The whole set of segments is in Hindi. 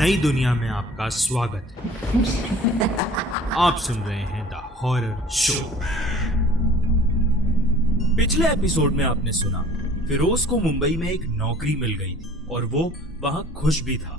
नई दुनिया में आपका स्वागत है। आप सुन रहे हैं द हॉरर शो। पिछले एपिसोड में आपने सुना फिरोज को मुंबई में एक नौकरी मिल गई थी और वो वहां खुश भी था,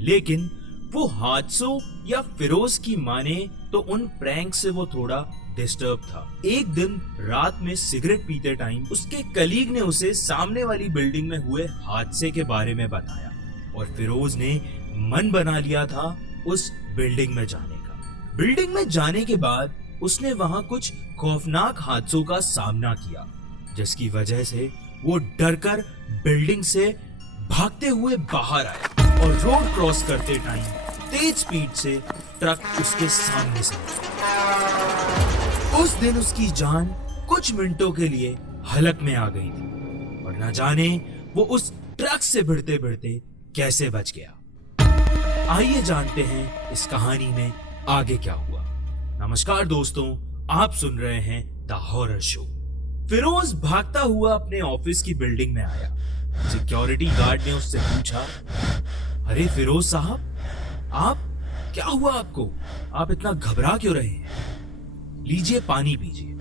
लेकिन वो हादसों या फिरोज की माने तो उन प्रैंक से वो थोड़ा डिस्टर्ब था। एक दिन रात में सिगरेट पीते टाइम उसके कलीग ने उसे सामने वाली बिल्डिंग में हुए हादसे के बारे में बताया और फिरोज ने मन बना लिया था उस बिल्डिंग में जाने का। बिल्डिंग में जाने के बाद उसने वहां कुछ खौफनाक हादसों का सामना किया, जिसकी वजह से वो डरकर बिल्डिंग से भागते हुए बाहर आया और रोड क्रॉस करते टाइम तेज स्पीड से ट्रक उसके सामने से उस दिन उसकी जान कुछ मिनटों के लिए हलक में आ गई थी और न जाने वो उस ट्रक से भिड़ते भिड़ते कैसे बच गया। आइए जानते हैं इस कहानी में आगे क्या हुआ। नमस्कार दोस्तों, आप सुन रहे हैं द हॉरर शो। फिरोज भागता हुआ अपने ऑफिस की बिल्डिंग में आया। सिक्योरिटी गार्ड ने उससे पूछा, अरे फिरोज साहब, आप क्या हुआ आपको? आप इतना घबरा क्यों रहे हैं? लीजिए पानी पीजिए।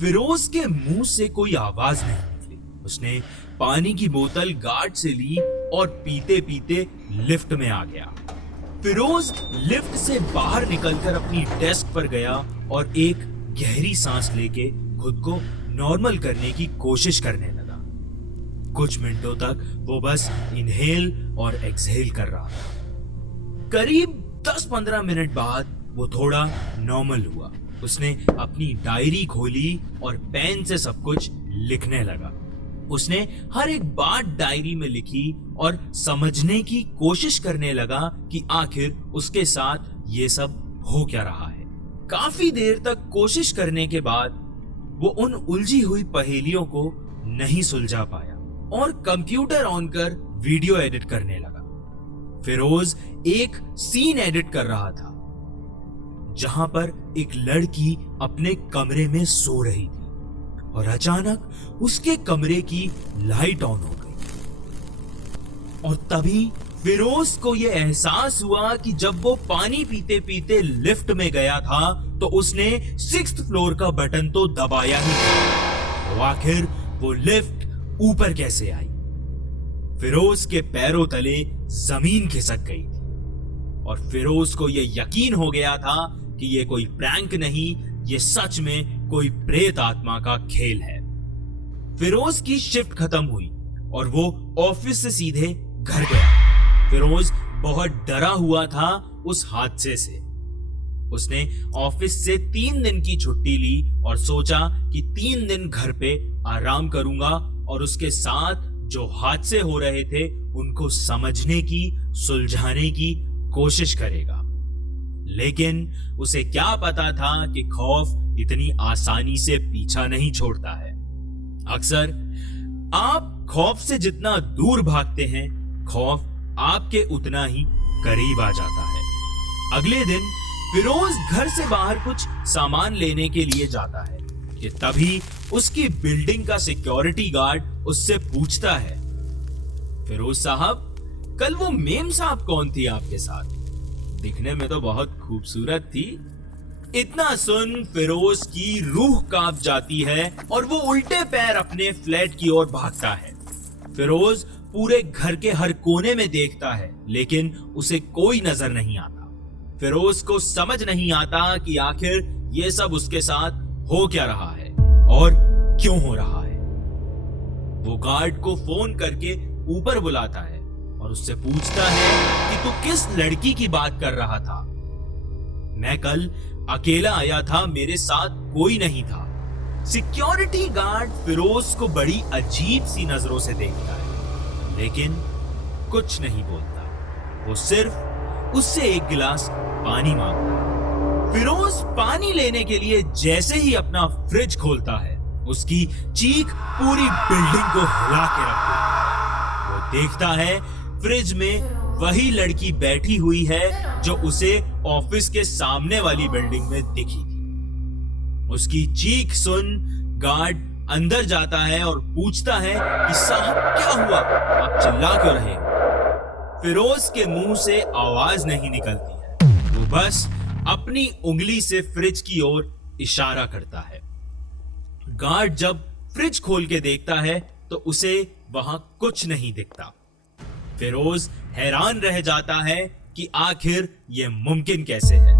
फिरोज के मुंह से कोई आवाज नहीं निकली। उसने पानी की बोतल गार्ड से ली और पीते पीते लिफ्ट में आ गया। फिरोज लिफ्ट से बाहर निकलकर अपनी डेस्क पर गया और एक गहरी सांस लेके खुद को नॉर्मल करने की कोशिश करने लगा। कुछ मिनटों तक वो बस इनहेल और एक्सहेल कर रहा था। करीब 10-15 मिनट बाद वो थोड़ा नॉर्मल हुआ। उसने अपनी डायरी खोली और पेन से सब कुछ लिखने लगा। उसने हर एक बात डायरी में लिखी और समझने की कोशिश करने लगा कि आखिर उसके साथ ये सब हो क्या रहा है। काफी देर तक कोशिश करने के बाद वो उन उलझी हुई पहेलियों को नहीं सुलझा पाया और कंप्यूटर ऑन कर वीडियो एडिट करने लगा। फिरोज एक सीन एडिट कर रहा था जहां पर एक लड़की अपने कमरे में सो रही थी और अचानक उसके कमरे की लाइट ऑन हो गई और तभी फिरोज को यह एहसास हुआ कि जब वो पानी पीते पीते लिफ्ट में गया था तो उसने 6th फ्लोर का बटन तो दबाया ही था। तो आखिर वो लिफ्ट ऊपर कैसे आई? फिरोज के पैरों तले जमीन खिसक गई थी और फिरोज को यह यकीन हो गया था कि यह कोई प्रैंक नहीं, ये सच में कोई प्रेत आत्मा का खेल है। फिरोज की शिफ्ट खत्म हुई और वो ऑफिस से सीधे घर गया। फिरोज बहुत डरा हुआ था उस हादसे से। उसने ऑफिस से 3 दिन की छुट्टी ली और सोचा कि 3 दिन घर पे आराम करूंगा और उसके साथ जो हादसे हो रहे थे उनको समझने की, सुलझाने की कोशिश करेगा। लेकिन उसे क्या पता था कि खौफ इतनी आसानी से पीछा नहीं छोड़ता है। अक्सर आप खौफ से जितना दूर भागते हैं, खौफ आपके उतना ही करीब आ जाता है। अगले दिन फिरोज घर से बाहर कुछ सामान लेने के लिए जाता है कि तभी उसकी बिल्डिंग का सिक्योरिटी गार्ड उससे पूछता है, फिरोज साहब, कल वो मेम साहब कौन थी आपके साथ? दिखने में तो बहुत खूबसूरत थी। इतना सुन फिरोज की रूह कांप जाती है और वो उल्टे पैर अपने फ्लैट की ओर भागता है। फिरोज पूरे घर के हर कोने में देखता है, लेकिन उसे कोई नजर नहीं आता। फिरोज को समझ नहीं आता कि आखिर ये सब उसके साथ हो क्या रहा है और क्यों हो रहा है। वो गार्ड को फोन करके ऊपर बुलाता है और उससे पूछता है कि तू किस लड़की की बात कर रहा था? मैं कल अकेला आया था, मेरे साथ कोई नहीं था। सिक्योरिटी गार्ड फिरोज को बड़ी अजीब सी नजरों से देखता है, लेकिन कुछ नहीं बोलता। वो सिर्फ उससे एक गिलास पानी मांगता है। फिरोज पानी लेने के लिए जैसे ही अपना फ्रिज खोलता है, उसकी चीख पूरी बिल्डिंग को हिला के रख देती है। वो देखता है फ्रिज में वही लड़की बैठी हुई है जो उसे ऑफिस के सामने वाली बिल्डिंग में दिखी थी। उसकी चीख सुन गार्ड अंदर जाता है और पूछता है कि साहब क्या हुआ, आप चिल्ला क्यों रहे हो? फिरोज के मुंह से आवाज नहीं निकलती है। वो बस अपनी उंगली से फ्रिज की ओर इशारा करता है। गार्ड जब फ्रिज खोल के देखता है तो उसे वहां कुछ नहीं दिखता। फिरोज हैरान रह जाता है कि आखिर यह मुमकिन कैसे है।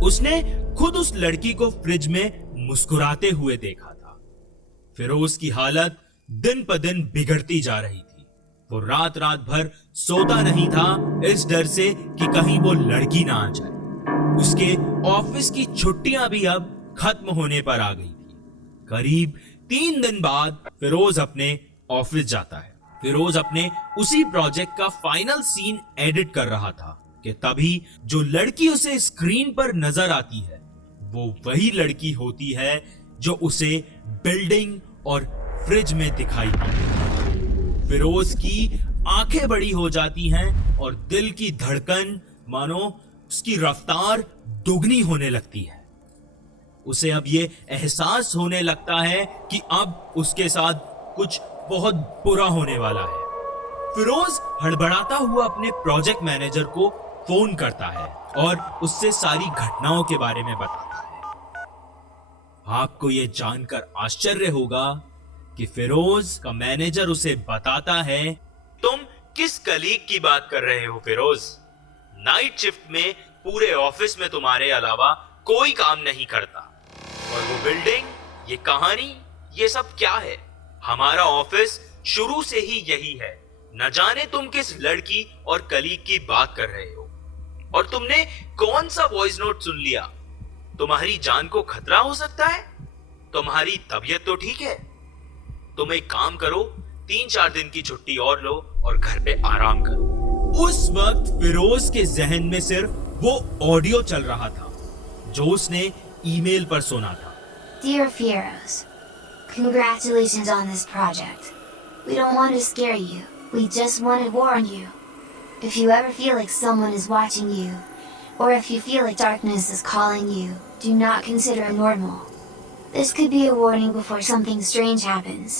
उसने खुद उस लड़की को फ्रिज में मुस्कुराते हुए देखा था। फिरोज की हालत दिन प दिन बिगड़ती जा रही थी। वो रात रात भर सोता नहीं था इस डर से कि कहीं वो लड़की ना आ जाए। उसके ऑफिस की छुट्टियां भी अब खत्म होने पर आ गई थी। करीब 3 दिन बाद फिरोज अपने ऑफिस जाता है। फिरोज अपने उसी प्रोजेक्ट का फाइनल सीन एडिट कर रहा था कि तभी जो लड़की उसे स्क्रीन पर नजर आती है वो वही लड़की होती है जो उसे बिल्डिंग और फ्रिज में दिखाई दी। फिरोज की आंखें बड़ी हो जाती हैं और दिल की धड़कन मानो उसकी रफ्तार दुगनी होने लगती है। उसे अब ये एहसास होने लगता है कि अब उसके साथ कुछ बहुत बुरा होने वाला है। फिरोज हड़बड़ाता हुआ अपने प्रोजेक्ट मैनेजर को फोन करता है और उससे सारी घटनाओं के बारे में बताता है। आपको यह जानकर आश्चर्य होगा कि फिरोज का मैनेजर उसे बताता है, तुम किस कलीग की बात कर रहे हो फिरोज? नाइट शिफ्ट में पूरे ऑफिस में तुम्हारे अलावा कोई काम नहीं करता। और वो बिल्डिंग, ये कहानी, ये सब क्या है? हमारा ऑफिस शुरू से ही यही है। न जाने तुम किस लड़की और कलीग की बात कर रहे हो और तुमने कौन सा वॉइस नोट सुन लिया? तुम्हारी जान को खतरा हो सकता है? तुम्हारी तबीयत तो ठीक है? तुम एक काम करो, 3-4 दिन की छुट्टी और लो और घर पे आराम करो। उस वक्त फिरोज के जहन में सिर्फ वो ऑडियो चल रहा था जो उसने ईमेल पर सुना था। Dear Firos, congratulations on this project. We don't want to scare you. We just want to warn you. If you ever feel like someone is watching you, or if you feel like darkness is calling you, do not consider it normal. This could be a warning before something strange happens.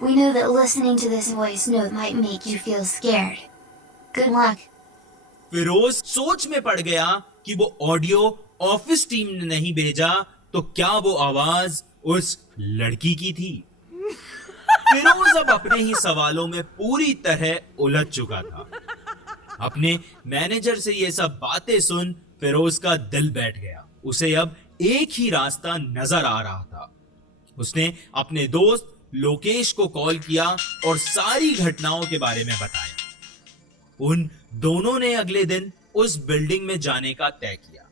We know that listening to this voice note might make you feel scared. Good luck. Firoz सोच में पड़ गया कि वो ऑडियो ऑफिस टीम ने नहीं भेजा तो क्या वो आवाज उस लड़की की थी? फिरोज अब अपने ही सवालों में पूरी तरह उलझ चुका था। अपने मैनेजर से ये सब बातें सुन फिरोज का दिल बैठ गया। उसे अब एक ही रास्ता नजर आ रहा था। उसने अपने दोस्त लोकेश को कॉल किया और सारी घटनाओं के बारे में बताया। उन दोनों ने अगले दिन उस बिल्डिंग में जाने का तय किया।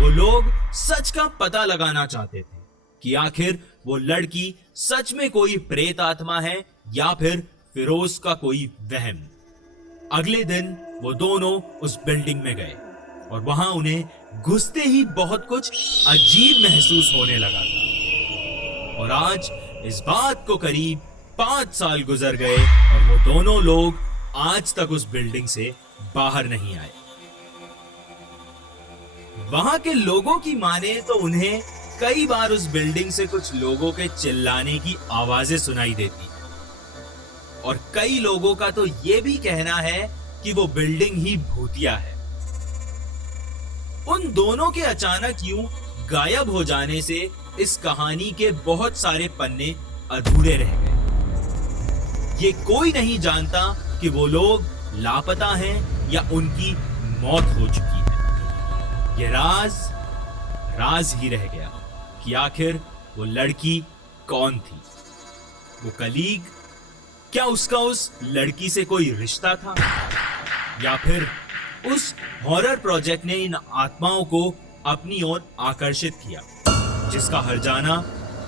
वो लोग सच का पता लगाना चाहते थे कि आखिर वो लड़की सच में कोई प्रेत आत्मा है या फिर फिरोज का कोई वहम। अगले दिन वो दोनों उस बिल्डिंग में गए और वहां उन्हें घुसते ही बहुत कुछ अजीब महसूस होने लगा था। और आज इस बात को करीब 5 साल गुजर गए और वो दोनों लोग आज तक उस बिल्डिंग से बाहर नहीं आए। वहां के लोगों की माने तो उन्हें कई बार उस बिल्डिंग से कुछ लोगों के चिल्लाने की आवाजें सुनाई देती हैं और कई लोगों का तो यह भी कहना है कि वो बिल्डिंग ही भूतिया है। उन दोनों के अचानक यूं गायब हो जाने से इस कहानी के बहुत सारे पन्ने अधूरे रह गए। ये कोई नहीं जानता कि वो लोग लापता हैं या उनकी मौत हो चुकी है। ये राज ही रह गया कि आखिर वो लड़की कौन थी। वो कलीग, क्या उसका उस लड़की से कोई रिश्ता था या फिर उस हॉरर प्रोजेक्ट ने इन आत्माओं को अपनी ओर आकर्षित किया जिसका हर्जाना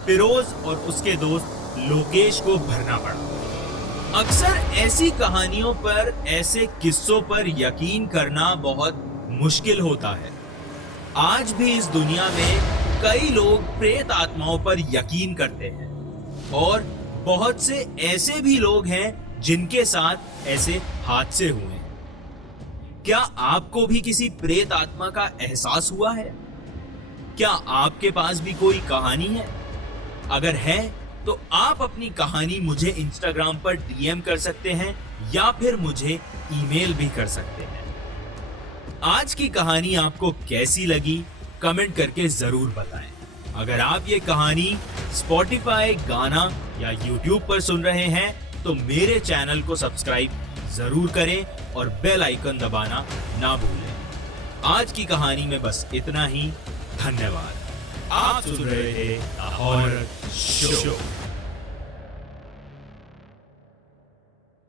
फिरोज और उसके दोस्त लोकेश को भरना पड़ा। अक्सर ऐसी कहानियों पर, ऐसे किस्सों पर यकीन करना बहुत मुश्किल होता है। आज भी इस दुनिया में कई लोग प्रेत आत्माओं पर यकीन करते हैं और बहुत से ऐसे भी लोग हैं जिनके साथ ऐसे हादसे हुए हैं। क्या आपको भी किसी प्रेत आत्मा का एहसास हुआ है? क्या आपके पास भी कोई कहानी है? अगर है तो आप अपनी कहानी मुझे इंस्टाग्राम पर डीएम कर सकते हैं या फिर मुझे ईमेल भी कर सकते हैं। आज की कहानी आपको कैसी लगी कमेंट करके जरूर बताएं। अगर आप ये कहानी स्पॉटिफाई, गाना या यूट्यूब पर सुन रहे हैं तो मेरे चैनल को सब्सक्राइब जरूर करें और बेल आइकन दबाना ना भूलें। आज की कहानी में बस इतना ही। धन्यवाद। आप सुन रहे थे हॉरर शो।